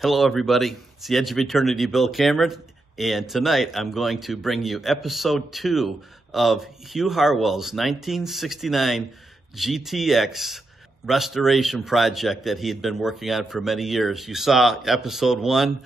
Hello everybody, it's the Edge of Eternity, Bill Cameron, and tonight I'm going to bring you episode 2 of Hugh Harwell's 1969 GTX restoration project that he had been working on for many years. You saw episode 1.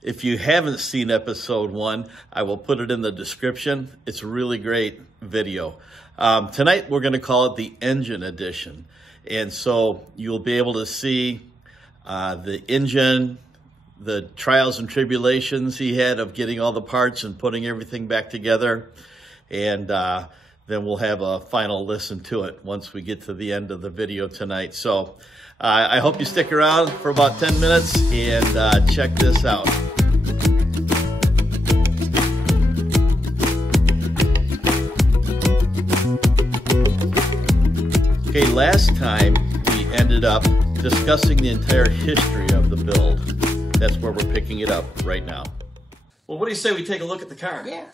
If you haven't seen episode 1, I will put it in the description. It's a really great video. Tonight we're going to call it the Engine Edition, and so you'll be able to see the engine, the trials and tribulations he had of getting all the parts and putting everything back together. And then we'll have a final listen to it once we get to the end of the video tonight. So I hope you stick around for about 10 minutes and check this out. Okay, last time we ended up discussing the entire history of the build. That's where we're picking it up right now. Well, what do you say we take a look at the car? Yeah.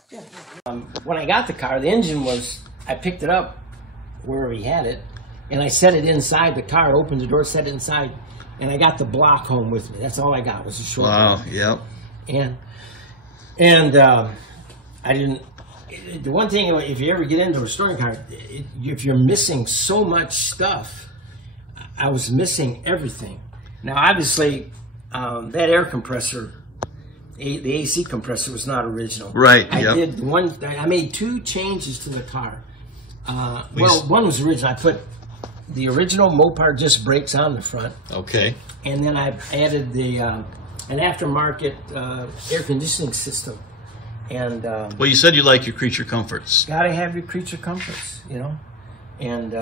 When I got the car, the engine was, I picked it up wherever he had it, and I set it inside the car, opened the door, set it inside, and I got the block home with me. That's all I got was a short block. Yep. And I didn't, the one thing, if you ever get into a restoring car, if you're missing so much stuff, I was missing everything. Now, obviously, that air compressor, the AC compressor, was not original. Right. I made 2 changes to the car. Well, one was original. I put the original Mopar disc brakes on the front. Okay. And then I added the an aftermarket air conditioning system. And well, you said you like your creature comforts. Gotta have your creature comforts, you know. And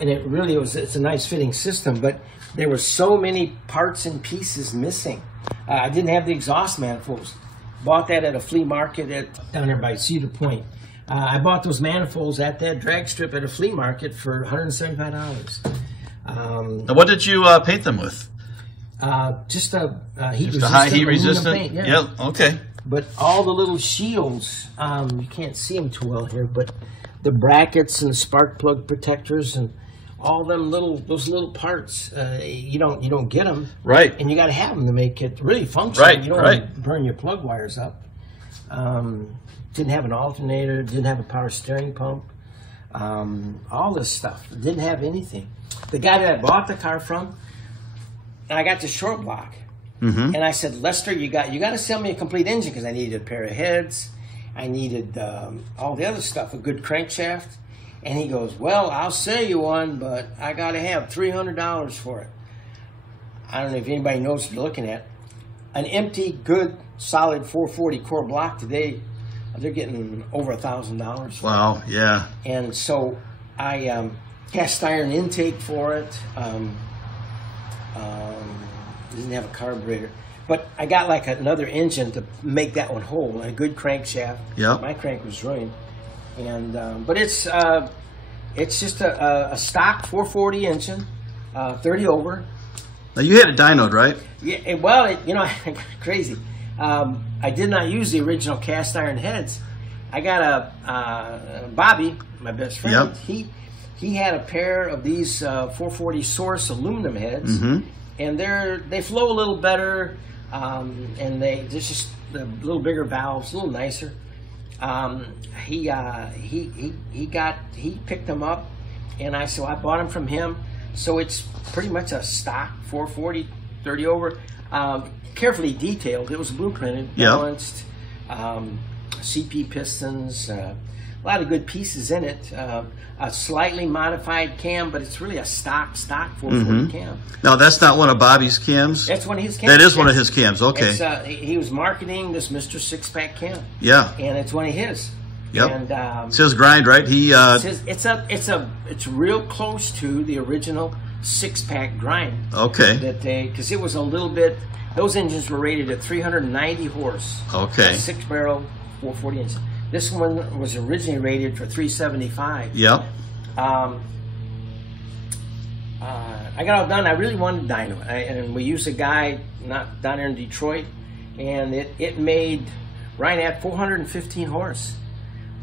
it really was. It's a nice fitting system, but there were so many parts and pieces missing. I didn't have the exhaust manifolds. Bought that at a flea market down there by Cedar Point. I bought those manifolds at that drag strip at a flea market for $175. Now, what did you paint them with? Just a heat just resistant, a high heat resistant paint, yeah. Yep. Okay. But all the little shields, you can't see them too well here, but the brackets and the spark plug protectors and all them those little parts, you don't get them, right? And you got to have them to make it really functional. Right, you don't want to burn your plug wires up. Didn't have an alternator, didn't have a power steering pump, all this stuff. Didn't have anything. The guy that I bought the car from, I got the short block, and I said, Lester, you got to sell me a complete engine because I needed a pair of heads, I needed all the other stuff, a good crankshaft. And he goes, well, I'll sell you one, but I got to have $300 for it. I don't know if anybody knows what you're looking at. An empty, good, solid 440 core block today, they're getting over $1,000. Wow, yeah. And so I cast iron intake for it. Didn't have a carburetor. But I got like another engine to make that one whole, a good crankshaft. Yep. My crank was ruined. And but it's just a stock 440 engine, 30 over. Now you had it dynoed, right? Yeah. Well, you know, crazy. I did not use the original cast iron heads. I got a Bobby, my best friend. Yep. He had a pair of these 440 Source aluminum heads, and they flow a little better, and there's just a little bigger valves, a little nicer. He picked them up, and I bought them from him. So it's pretty much a stock 440 30 over, carefully detailed. It was blueprinted, balanced, CP pistons, a lot of good pieces in it. A slightly modified cam, but it's really a stock 440 cam. No, that's not one of Bobby's cams? That's one of his cams. That is one of his cams, okay. He was marketing this Mr. Six-Pack cam. Yeah. And it's one of his. Yep. And, it's his grind, right? It's real close to the original 6-pack grind. Okay. Because it was a little bit, those engines were rated at 390 horse. Okay. 6-barrel 440 engine. This one was originally rated for 375. Yep. I got all done. I really wanted to dyno it. And we used a guy not down there in Detroit, and it made right at 415 horse.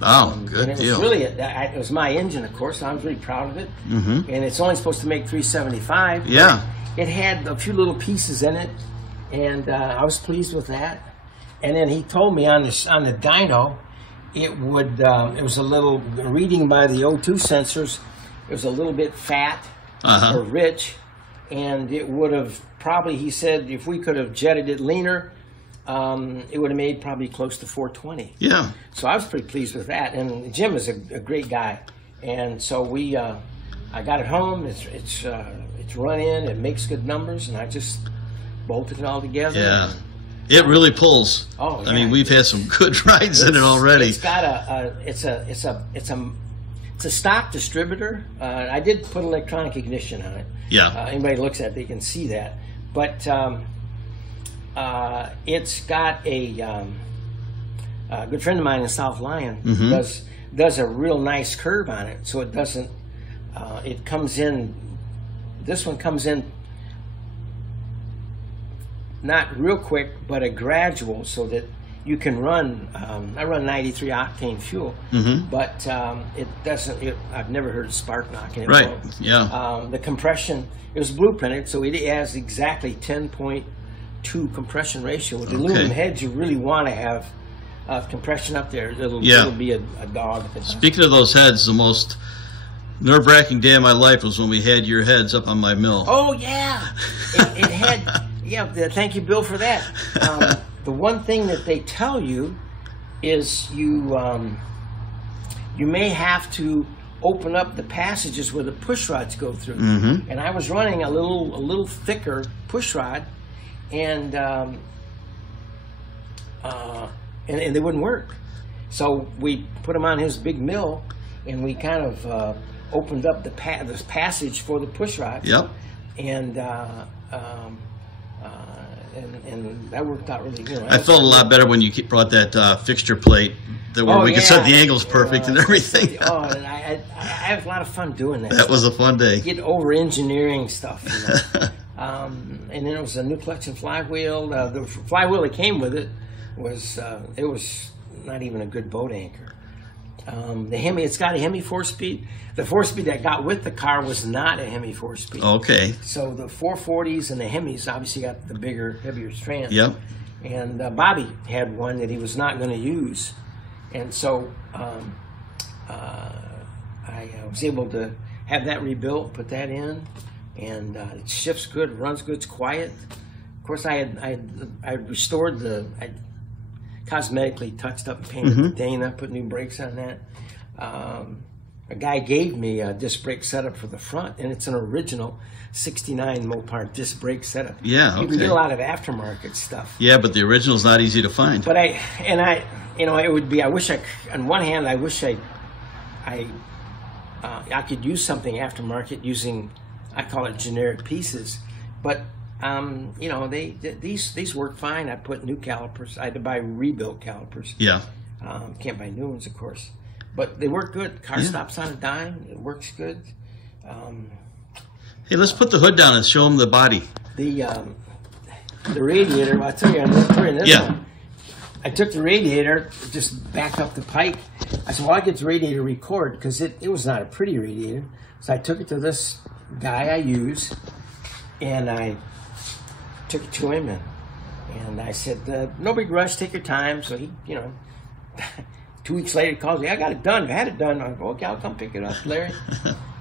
Oh, good and it deal. Was really it was my engine, of course. So I was really proud of it. And it's only supposed to make 375. Yeah. It had a few little pieces in it and I was pleased with that. And then he told me on the dyno, it was a little, reading by the O2 sensors, it was a little bit fat or rich, and it would have probably, he said, if we could have jetted it leaner, it would have made probably close to 420. Yeah. So I was pretty pleased with that. And Jim is a great guy. And so I got it home. It's run in. It makes good numbers, and I just bolted it all together. Yeah. It really pulls. Oh, yeah. I mean, we've had some good rides in it already. It's got it's a stock distributor. I did put electronic ignition on it. Yeah. Anybody looks at it, they can see that. But it's got a good friend of mine in South Lyon does a real nice curve on it, so it doesn't. It comes in. This one comes in not real quick, but a gradual, so that you can run. I run 93 octane fuel, but it doesn't. I've never heard of spark knocking it. Right. Yeah. The compression, it was blueprinted, so it has exactly 10.2 compression ratio. With the aluminum heads, you really want to have compression up there. It'll be a dog. Speaking of those heads, the most nerve-wracking day of my life was when we had your heads up on my mill. Oh yeah, it had. Yeah, thank you, Bill, for that. The one thing that they tell you is you may have to open up the passages where the push rods go through. And I was running a little thicker push rod, and they wouldn't work. So we put them on his big mill, and we kind of opened up this passage for the push rods. Yep. And that worked out really good. I felt a lot better when you brought that fixture plate where we could set the angles perfect and everything. And I have a lot of fun doing that. That was a fun day. Get over engineering stuff, you know. And then it was a new collection flywheel. The flywheel that came with it was not even a good boat anchor. The Hemi, it's got a Hemi 4-speed. The 4-speed that got with the car was not a Hemi 4-speed. Okay. So the 440s and the Hemis obviously got the bigger, heavier strands. Yep. And Bobby had one that he was not going to use. And so I was able to have that rebuilt, put that in, and it shifts good, runs good, it's quiet. Of course, I restored I cosmetically touched up and painted the Dana, put new brakes on that. A guy gave me a disc brake setup for the front, and it's an original 69 Mopar disc brake setup. Yeah, You can get a lot of aftermarket stuff. Yeah, but the original's not easy to find. But it would be, I wish on one hand, I wish I could use something aftermarket using, I call it generic pieces. But, these work fine. I put new calipers. I had to buy rebuilt calipers. Yeah. Can't buy new ones, of course. But they work good. Car stops on a dime. It works good. Hey, let's put the hood down and show them the body. The radiator, I'll tell you, I'm going to put in this one. I took the radiator, just back up the pike. I said, well, I'll get the radiator record, because it was not a pretty radiator. So I took it to this guy I use, and I took it to him, and I said, no big rush, take your time. So he, 2 weeks later, he calls me, I got it done. I had it done. I go, okay, I'll come pick it up, Larry.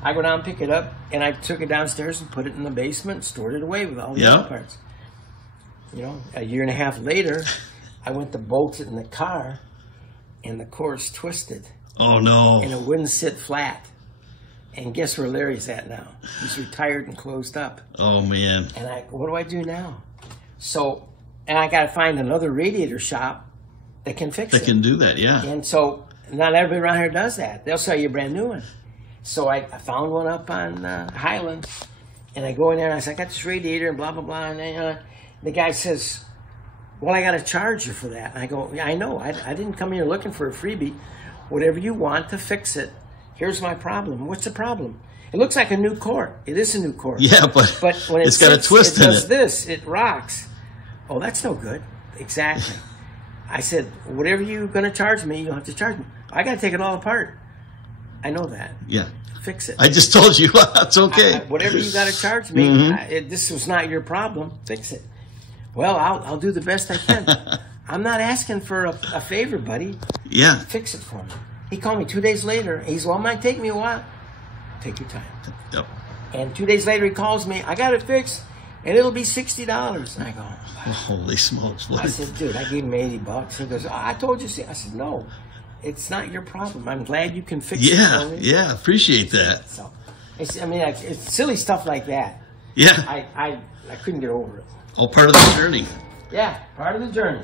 I go down and pick it up, and I took it downstairs and put it in the basement, stored it away with all the other parts. A year and a half later, I went to bolt it in the car, and the core's twisted. Oh, no. And it wouldn't sit flat. And guess where Larry's at now? He's retired and closed up. Oh, man. And what do I do now? So, and I got to find another radiator shop that can fix it. That can do that, yeah. And so, not everybody around here does that. They'll sell you a brand new one. So I found one up on Highland, and I go in there, and I say, I got this radiator, and blah, blah, blah. And the guy says, well, I got to charge you for that. And I go, yeah, I know. I didn't come here looking for a freebie. Whatever you want to fix it, here's my problem. What's the problem? It looks like a new core. It is a new core. Yeah, but when it's got a twist in it. It does this. It rocks. Oh, that's no good. Exactly. I said, whatever you're going to charge me, you'll have to charge me. I got to take it all apart. I know that. Yeah. Fix it. I just told you. It's okay. Whatever you got to charge me, this was not your problem. Fix it. Well, I'll do the best I can. I'm not asking for a favor, buddy. Yeah. Fix it for me. He called me 2 days later. He's, well, it might take me a while. Take your time. Yep. And 2 days later, he calls me. I got it fixed, and it'll be $60. And I go, wow. Holy smokes. I said, dude, I gave him $80. He goes, oh, I told you. I said, no, it's not your problem. I'm glad you can fix it for me. Yeah, appreciate that. So, I mean, it's silly stuff like that. Yeah. I couldn't get over it. Oh, part of the journey. Yeah, part of the journey.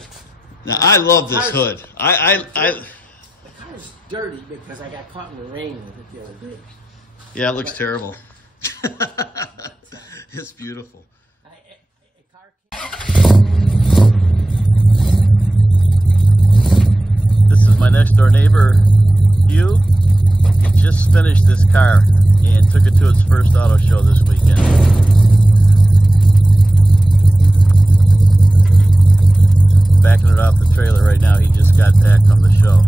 Now, I love this hood. The car's dirty because I got caught in the rain with it the other day. Yeah, it looks terrible. It's beautiful. This is my next door neighbor, Hugh. He just finished this car and took it to its first auto show this weekend. Backing it off the trailer right now. He just got back from the show.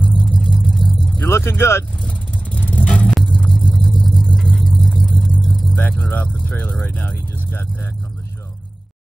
You're looking good.